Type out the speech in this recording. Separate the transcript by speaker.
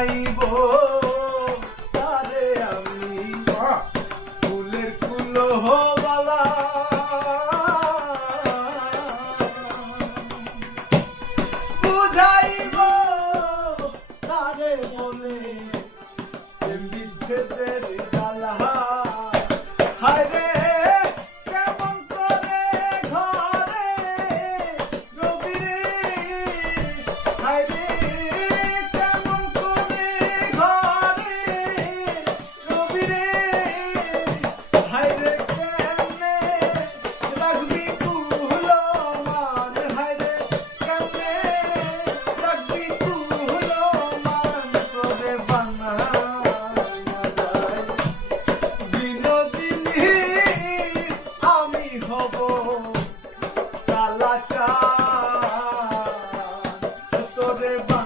Speaker 1: জানাইব তারে আমি ফুলের কুলো হবালা বুঝাইব তারে মনে বিচ্ছেদের everybody.